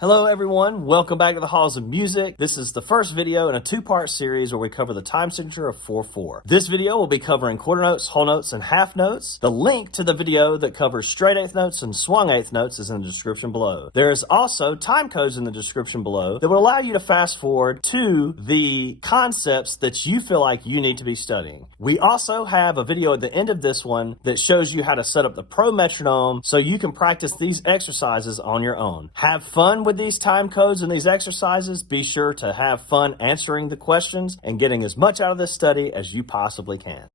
Hello everyone, welcome back to the Halls of Music. This is the first video in a two-part series where we cover the time signature of 4/4. This video will be covering quarter notes, whole notes, and half notes. The link to the video that covers straight eighth notes and swung eighth notes is in the description below. There is also time codes in the description below that will allow you to fast forward to the concepts that you feel like you need to be studying. We also have a video at the end of this one that shows you how to set up the ProMetronome so you can practice these exercises on your own. Have fun with these time codes and these exercises. Be sure to have fun answering the questions and getting as much out of this study as you possibly can.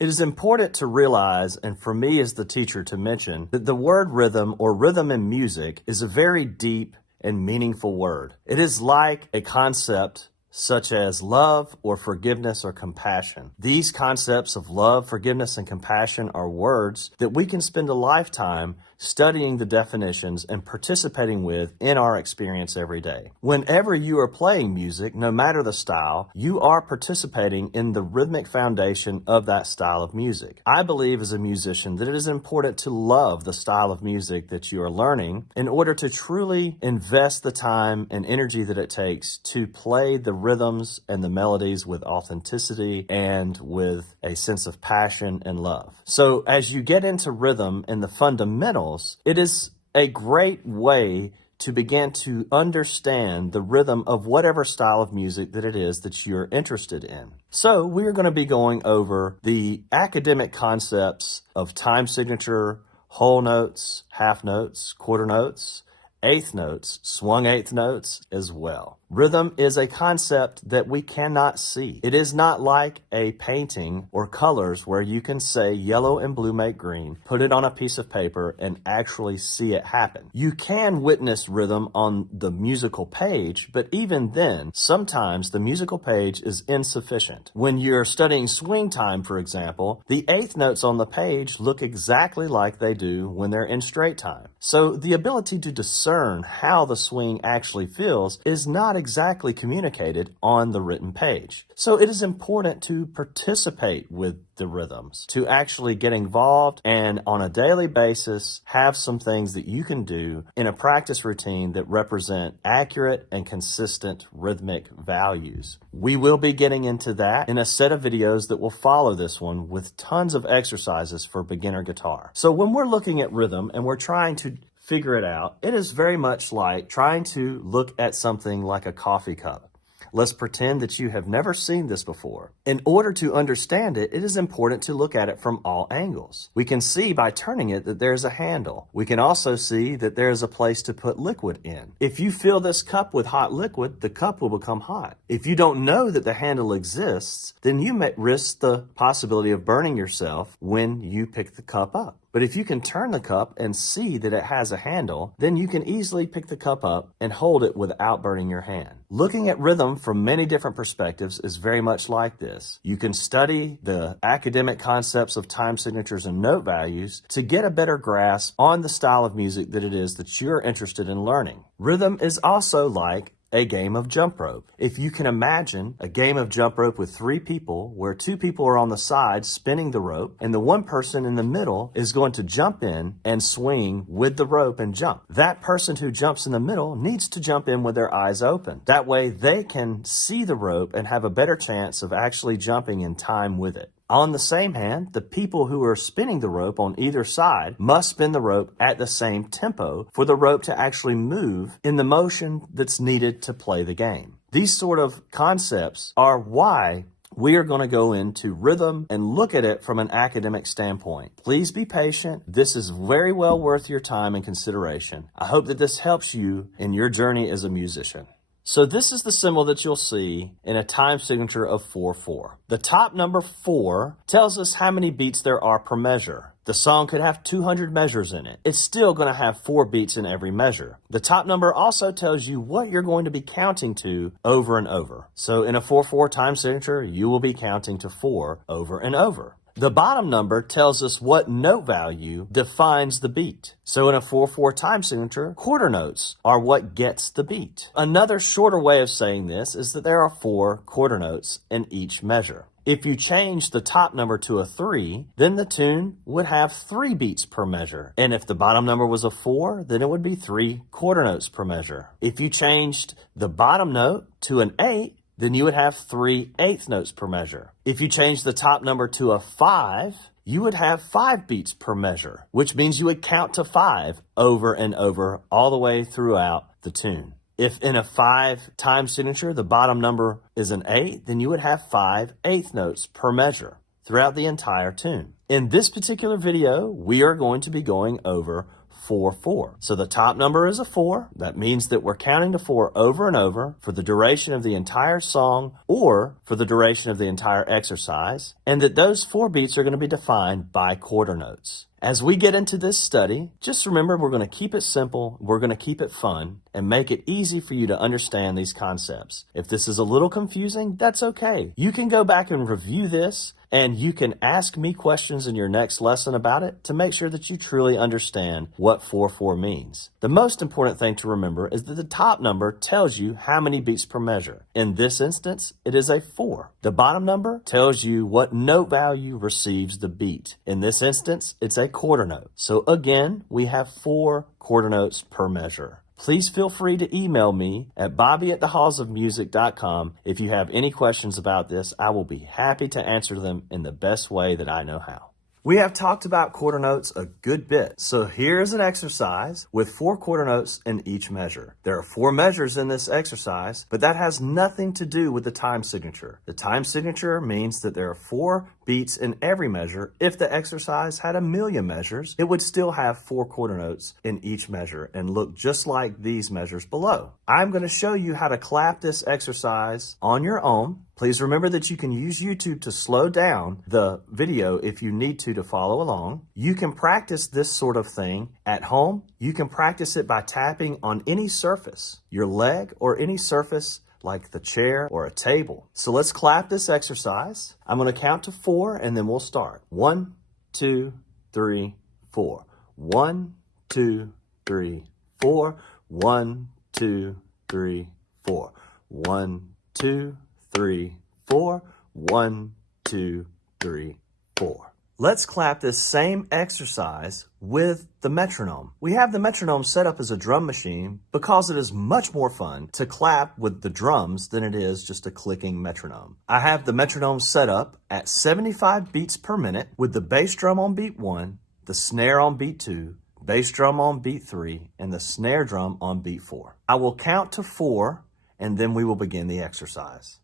It is important to realize, and for me as the teacher to mention, that the word rhythm or rhythm in music is a very deep and meaningful word. It is like a concept such as love or forgiveness or compassion. These concepts of love, forgiveness, and compassion are words that we can spend a lifetime studying the definitions and participating with in our experience every day. Whenever you are playing music, no matter the style, you are participating in the rhythmic foundation of that style of music. I believe as a musician that it is important to love the style of music that you are learning in order to truly invest the time and energy that it takes to play the rhythms and the melodies with authenticity and with a sense of passion and love. So as you get into rhythm and the fundamentals, it is a great way to begin to understand the rhythm of whatever style of music that it is that you're interested in. So we're going to be going over the academic concepts of time signature, whole notes, half notes, quarter notes, eighth notes, swung eighth notes as well. Rhythm is a concept that we cannot see. It is not like a painting or colors where you can say yellow and blue make green, put it on a piece of paper, and actually see it happen. You can witness rhythm on the musical page, but even then, sometimes the musical page is insufficient. When you're studying swing time, for example, the eighth notes on the page look exactly like they do when they're in straight time. So the ability to discern how the swing actually feels is not exactly communicated on the written page. So it is important to participate with the rhythms, to actually get involved and on a daily basis have some things that you can do in a practice routine that represent accurate and consistent rhythmic values. We will be getting into that in a set of videos that will follow this one with tons of exercises for beginner guitar. So when we're looking at rhythm and we're trying to figure it out, it is very much like trying to look at something like a coffee cup. Let's pretend that you have never seen this before. In order to understand it, it is important to look at it from all angles. We can see by turning it that there's a handle. We can also see that there's a place to put liquid in. If you fill this cup with hot liquid, the cup will become hot. If you don't know that the handle exists, then you may risk the possibility of burning yourself when you pick the cup up. But if you can turn the cup and see that it has a handle, then you can easily pick the cup up and hold it without burning your hand. Looking at rhythm from many different perspectives is very much like this. You can study the academic concepts of time signatures and note values to get a better grasp on the style of music that it is that you're interested in learning. Rhythm is also like a game of jump rope. If you can imagine a game of jump rope with three people where two people are on the side spinning the rope and the one person in the middle is going to jump in and swing with the rope and jump. That person who jumps in the middle needs to jump in with their eyes open. That way they can see the rope and have a better chance of actually jumping in time with it. On the same hand, the people who are spinning the rope on either side must spin the rope at the same tempo for the rope to actually move in the motion that's needed to play the game. These sort of concepts are why we are going to go into rhythm and look at it from an academic standpoint. Please be patient. This is very well worth your time and consideration. I hope that this helps you in your journey as a musician. So this is the symbol that you'll see in a time signature of 4/4. The top number 4 tells us how many beats there are per measure. The song could have 200 measures in it. It's still going to have 4 beats in every measure. The top number also tells you what you're going to be counting to over and over. So in a 4/4 time signature, you will be counting to 4 over and over. The bottom number tells us what note value defines the beat. So in a 4/4 time signature, quarter notes are what gets the beat. Another shorter way of saying this is that there are 4 quarter notes in each measure. If you change the top number to a 3, then the tune would have 3 beats per measure. And if the bottom number was a 4, then it would be 3 quarter notes per measure. If you changed the bottom note to an 8, then you would have 3 eighth notes per measure. If you changed the top number to a 5, you would have 5 beats per measure, which means you would count to 5 over and over all the way throughout the tune. If in a 5 time signature, the bottom number is an 8, then you would have 5 eighth notes per measure throughout the entire tune. In this particular video, we are going to be going over 4/4. So the top number is a 4. That means that we're counting to 4 over and over for the duration of the entire song or for the duration of the entire exercise, and that those 4 beats are going to be defined by quarter notes. As we get into this study, just remember we're going to keep it simple, we're going to keep it fun, and make it easy for you to understand these concepts. If this is a little confusing, that's okay. You can go back and review this, and you can ask me questions in your next lesson about it to make sure that you truly understand what 4/4 means. The most important thing to remember is that the top number tells you how many beats per measure. In this instance, it is a 4. The bottom number tells you what note value receives the beat. In this instance, it's a quarter note. So again, we have 4 quarter notes per measure. Please feel free to email me at bobby@thehallsofmusic.com if you have any questions about this. I will be happy to answer them in the best way that I know how. We have talked about quarter notes a good bit, so here is an exercise with 4 quarter notes in each measure. There are 4 measures in this exercise, but that has nothing to do with the time signature. The time signature means that there are 4 beats in every measure. If the exercise had 1,000,000 measures, it would still have 4 quarter notes in each measure and look just like these measures below. I'm going to show you how to clap this exercise on your own. Please remember that you can use YouTube to slow down the video if you need to follow along. You can practice this sort of thing at home. You can practice it by tapping on any surface, your leg or any surface like the chair or a table. So let's clap this exercise. I'm going to count to 4 and then we'll start. 1, 2, 3, 4. 1, 2, 3, 4. 1, 2, 3, 4. 1, 2, 3, 4. 1, 2, 3, 4. Let's clap this same exercise with the metronome. We have the metronome set up as a drum machine because it is much more fun to clap with the drums than it is just a clicking metronome. I have the metronome set up at 75 beats per minute with the bass drum on beat 1, the snare on beat 2, bass drum on beat 3, and the snare drum on beat 4. I will count to 4 and then we will begin the exercise.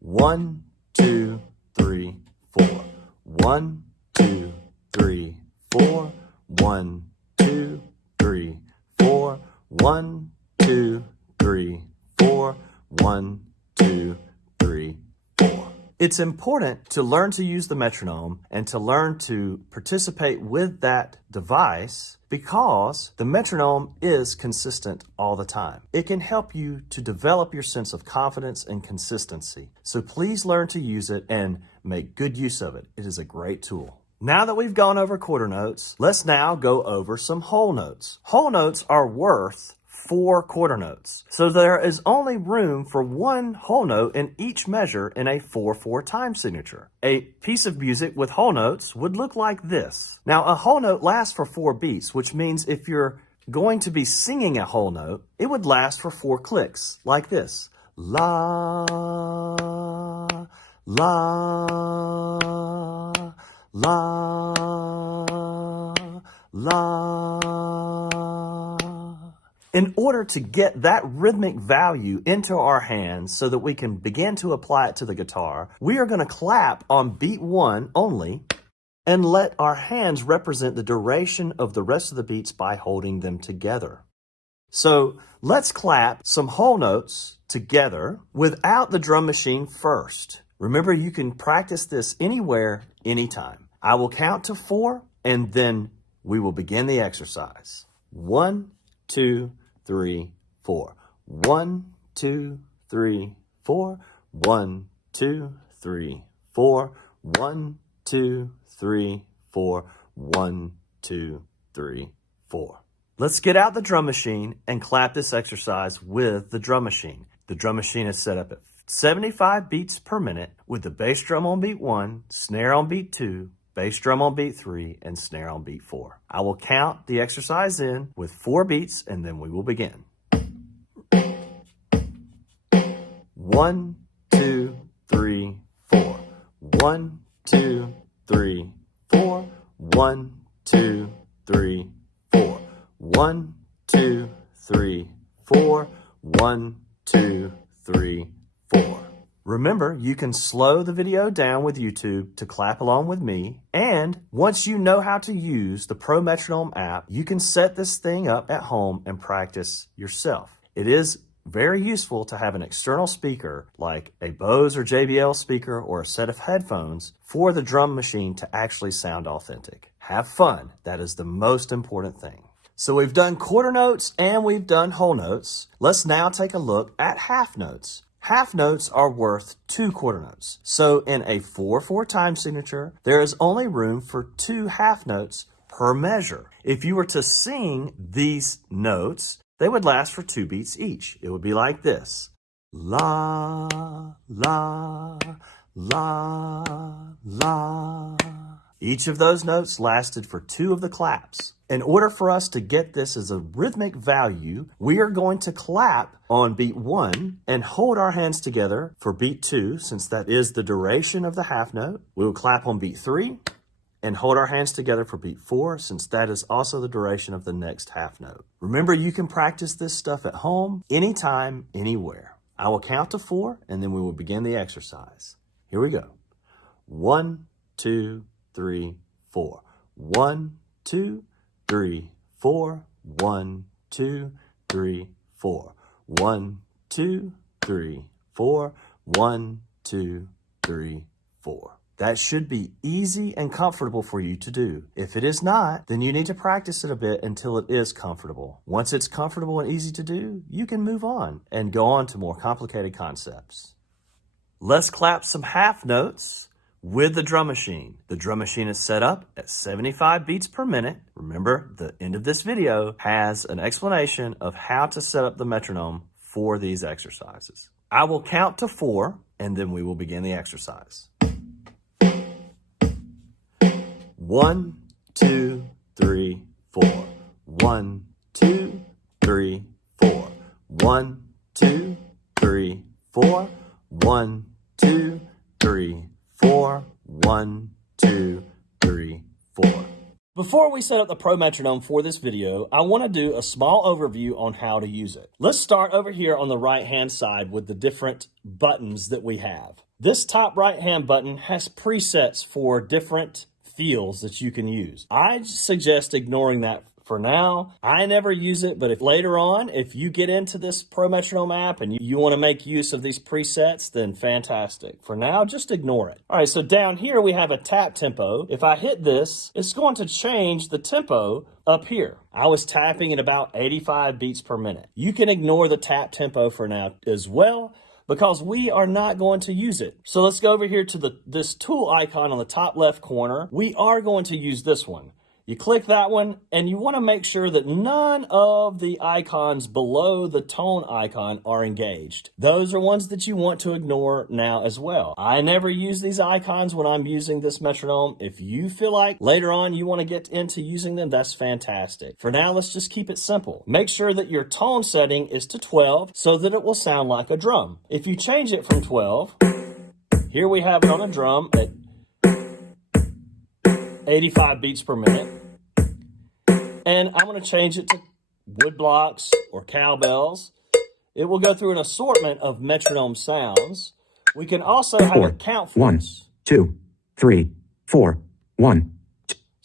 1, 2, 3, 4. 1, 2, 3, 4. 1, 2, 3, 4. 1, 2, 3, 4. 1, 2, 3, 4. It's important to learn to use the metronome and to learn to participate with that device because the metronome is consistent all the time. It can help you to develop your sense of confidence and consistency. So please learn to use it and make good use of it. It is a great tool. Now that we've gone over quarter notes, let's now go over some whole notes. Whole notes are worth 4 quarter notes. So there is only room for 1 whole note in each measure in a 4/4 time signature. A piece of music with whole notes would look like this. Now a whole note lasts for 4 beats, which means if you're going to be singing a whole note, it would last for 4 clicks like this. La, la, la, la. In order to get that rhythmic value into our hands so that we can begin to apply it to the guitar, we are going to clap on beat 1 only and let our hands represent the duration of the rest of the beats by holding them together. So let's clap some whole notes together without the drum machine first. Remember, you can practice this anywhere, anytime. I will count to 4 and then we will begin the exercise. 1, 2, 3, 4. 1, 2, 3, 4. 1, 2, 3, 4. 1, 2, 3, 4. 1, 2, 3, 4. Let's get out the drum machine and clap this exercise with the drum machine. The drum machine is set up at 75 beats per minute with the bass drum on beat 1, snare on beat 2, bass drum on beat 3, and snare on beat 4. I will count the exercise in with 4 beats and then we will begin. 1, 2, 3, 4. 1, 2, 3, 4. 1, 2, 3, 4. 1, 2, 3, 4. 1, 2, 3, 4. Remember, you can slow the video down with YouTube to clap along with me. And once you know how to use the ProMetronome app, you can set this thing up at home and practice yourself. It is very useful to have an external speaker like a Bose or JBL speaker or a set of headphones for the drum machine to actually sound authentic. Have fun. That is the most important thing. So we've done quarter notes and we've done whole notes. Let's now take a look at half notes. Half notes are worth 2 quarter notes. So in a 4/4 time signature, there is only room for 2 half notes per measure. If you were to sing these notes, they would last for 2 beats each. It would be like this. La, la, la, la. Each of those notes lasted for 2 of the claps. In order for us to get this as a rhythmic value, we are going to clap on beat 1 and hold our hands together for beat 2, since that is the duration of the half note. We will clap on beat 3 and hold our hands together for beat 4, since that is also the duration of the next half note. Remember, you can practice this stuff at home, anytime, anywhere. I will count to 4, and then we will begin the exercise. Here we go. 1, 2, 3, 4. 1, 2, 3, 4. 1, 2, 3, 4. 1, 2, 3, 4. 1, 2, 3, 4. That should be easy and comfortable for you to do. If it is not, then you need to practice it a bit until it is comfortable. Once it's comfortable and easy to do, you can move on and go on to more complicated concepts. Let's clap some half notes with the drum machine. The drum machine is set up at 75 beats per minute. Remember, the end of this video has an explanation of how to set up the metronome for these exercises. I will count to 4 and then we will begin the exercise. 1, 2, 3, 4. 1, 2, 3, 4. 1, 2, 3, 4. 1, 2, 3, 4. 1, 2, 3, 4. Before we set up the ProMetronome for this video, I want to do a small overview on how to use it. Let's start over here on the right-hand side with the different buttons that we have. This top right-hand button has presets for different feels that you can use. I suggest ignoring that for now. I never use it, but if later on, if you get into this ProMetronome app and you want to make use of these presets, then fantastic. For now, just ignore it. All right, so down here we have a tap tempo. If I hit this, it's going to change the tempo up here. I was tapping at about 85 beats per minute. You can ignore the tap tempo for now as well, because we are not going to use it. So let's go over here to this tool icon on the top left corner. We are going to use this one. You click that one, and you want to make sure that none of the icons below the tone icon are engaged. Those are ones that you want to ignore now as well. I never use these icons when I'm using this metronome. If you feel like later on you want to get into using them, that's fantastic. For now, let's just keep it simple. Make sure that your tone setting is to 12 so that it will sound like a drum. If you change it from 12, here we have it on a drum at 85 beats per minute. And I'm going to change it to wood blocks or cowbells. It will go through an assortment of metronome sounds. We can also have it count for 1, 2, 3, 4, 1.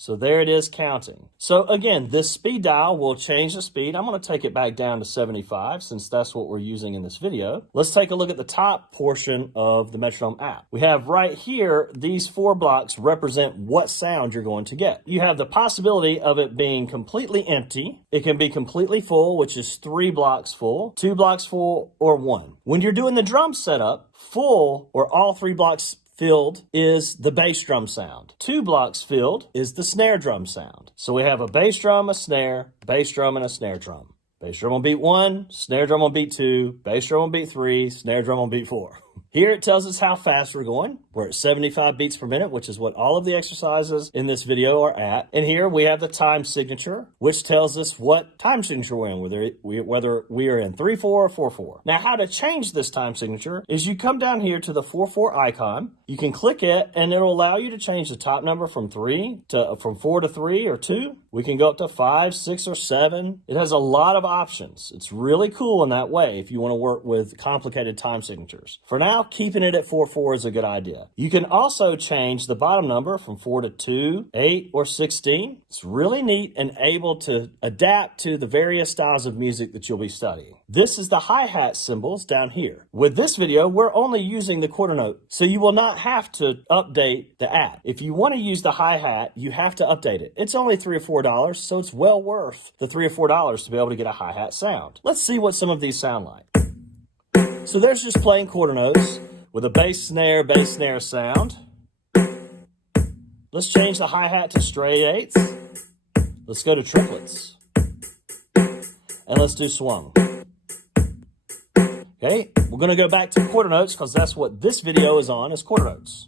So there it is counting. So again, this speed dial will change the speed. I'm going to take it back down to 75 since that's what we're using in this video. Let's take a look at the top portion of the metronome app. We have right here, these 4 blocks represent what sound you're going to get. You have the possibility of it being completely empty. It can be completely full, which is 3 blocks full, 2 blocks full, or 1. When you're doing the drum setup, full or all 3 blocks filled is the bass drum sound. 2 blocks filled is the snare drum sound. So we have a bass drum, a snare, bass drum, and a snare drum. bass drum on beat 1, snare drum on beat 2, bass drum on beat 3, snare drum on beat 4. Here it tells us how fast we're going. We're at 75 beats per minute, which is what all of the exercises in this video are at. And here we have the time signature, which tells us what time signature we're in, whether we are in 3/4 or 4/4. Now, how to change this time signature is you come down here to the 4/4 icon. You can click it, and it'll allow you to change the top number from 4 to 3 or 2. We can go up to 5, 6, or 7. It has a lot of options. It's really cool in that way if you want to work with complicated time signatures. For now, keeping it at 4/4 is a good idea. You can also change the bottom number from 4 to 2, 8, or 16. It's really neat and able to adapt to the various styles of music that you'll be studying. This is the hi-hat symbols down here. With this video, we're only using the quarter note, so you will not have to update the app. If you want to use the hi-hat, you have to update it. It's only $3 or $4, so it's well worth the $3 or $4 to be able to get a hi-hat sound. Let's see what some of these sound like. So there's just plain quarter notes with a bass snare sound. Let's change the hi-hat to straight eighths. Let's go to triplets. And let's do swung. Okay, we're going to go back to quarter notes because that's what this video is on, is quarter notes.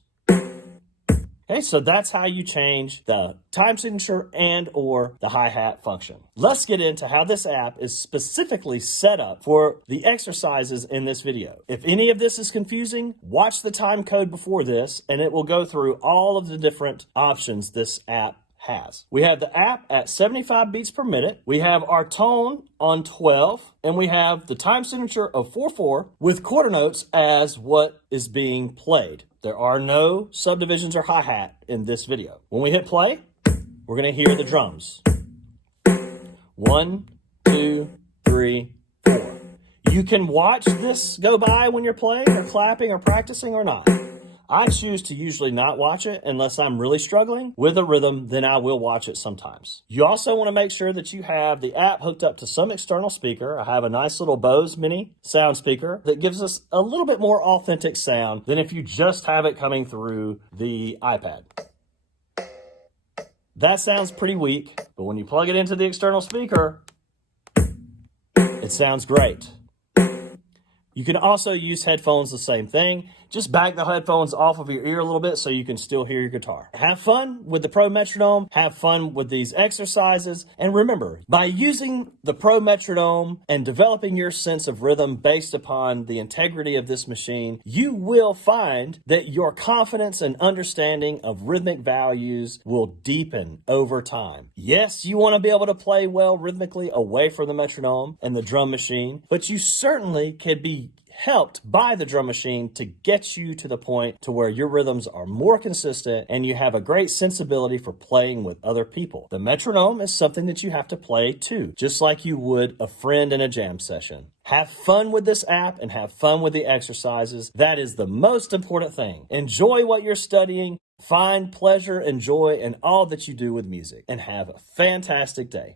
Okay, so that's how you change the time signature and or the hi-hat function. Let's get into how this app is specifically set up for the exercises in this video. If any of this is confusing, watch the time code before this and it will go through all of the different options this app has. We have the app at 75 beats per minute. We have our tone on 12, and we have the time signature of 4/4 with quarter notes as what is being played. There are no subdivisions or hi-hat in this video. When we hit play, we're going to hear the drums. 1, 2, 3, 4. You can watch this go by when you're playing or clapping or practicing or not. I choose to usually not watch it unless I'm really struggling with a rhythm, then I will watch it sometimes. You also want to make sure that you have the app hooked up to some external speaker. I have a nice little Bose Mini sound speaker that gives us a little bit more authentic sound than if you just have it coming through the iPad. That sounds pretty weak, but when you plug it into the external speaker, it sounds great. You can also use headphones, the same thing. Just back the headphones off of your ear a little bit so you can still hear your guitar. Have fun with the ProMetronome. Have fun with these exercises. And remember, by using the ProMetronome and developing your sense of rhythm based upon the integrity of this machine, you will find that your confidence and understanding of rhythmic values will deepen over time. Yes, you want to be able to play well rhythmically away from the metronome and the drum machine, but you certainly can be helped by the drum machine to get you to the point to where your rhythms are more consistent and you have a great sensibility for playing with other people. The metronome is something that you have to play too, just like you would a friend in a jam session. Have fun with this app and have fun with the exercises. That is the most important thing. Enjoy what you're studying. Find pleasure and joy in all that you do with music and have a fantastic day.